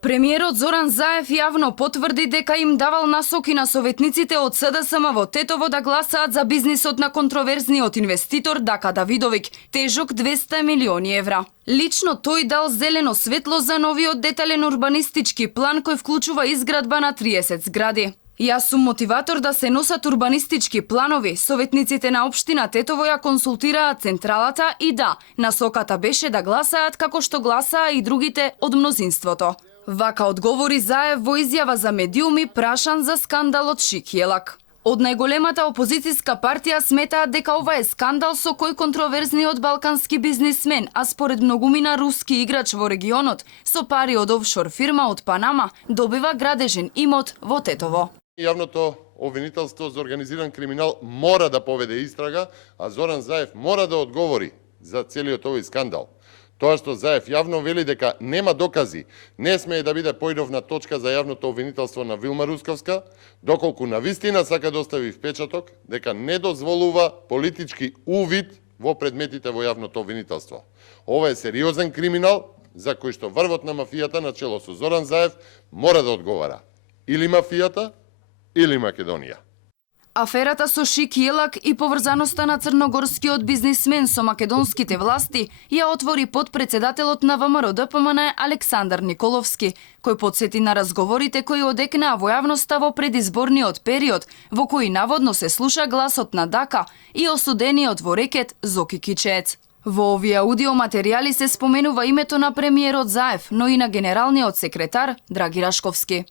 Премиерот Зоран Заев јавно потврди дека им давал насоки на советниците од СДСМ во Тетово да гласаат за бизнисот на контроверзниот инвеститор Дака Давидовиќ, тежок 200 милиони евра. Лично тој дал зелено светло за новиот детален урбанистички план кој вклучува изградба на 30 згради. Јас сум мотиватор да се носат урбанистички планови. Советниците на општина Тетово ја консултираат централата и да, насоката беше да гласаат како што гласаа и другите од мнозинството. Вака одговори Заев во изјава за медиуми прашан за скандалот Шик Јелак. Од најголемата опозицијска партија сметаат дека ова е скандал со кој контроверзниот балкански бизнисмен, а според многумина руски играч во регионот, со пари од офшор фирма од Панама, добива градежен имот во Тетово. Јавното обвинителство за организиран криминал мора да поведе истрага, а Зоран Заев мора да одговори за целиот овој скандал. Тоа што Заев јавно вели дека нема докази, не смее да биде појдовна точка за јавното обвинителство на Вилма Русковска, доколку на вистина сака да остави впечаток дека не дозволува политички увид во предметите во јавното обвинителство. Ова е сериозен криминал за кој што врвот на мафијата на чело со Зоран Заев мора да одговара. Или мафијата, или Македонија. Аферата со Шик Јелак и поврзаноста на црногорскиот бизнисмен со македонските власти ја отвори подпредседателот на ВМРО-ДПМН Александар Николовски, кој потсети на разговорите кои одекнаа во јавноста во предизборниот период, во кои наводно се слуша гласот на Дака и осудениот во рекет Зоки Кичеец. Во овие аудиоматеријали се споменува името на премиерот Заев, но и на генералниот секретар Драги Рашковски.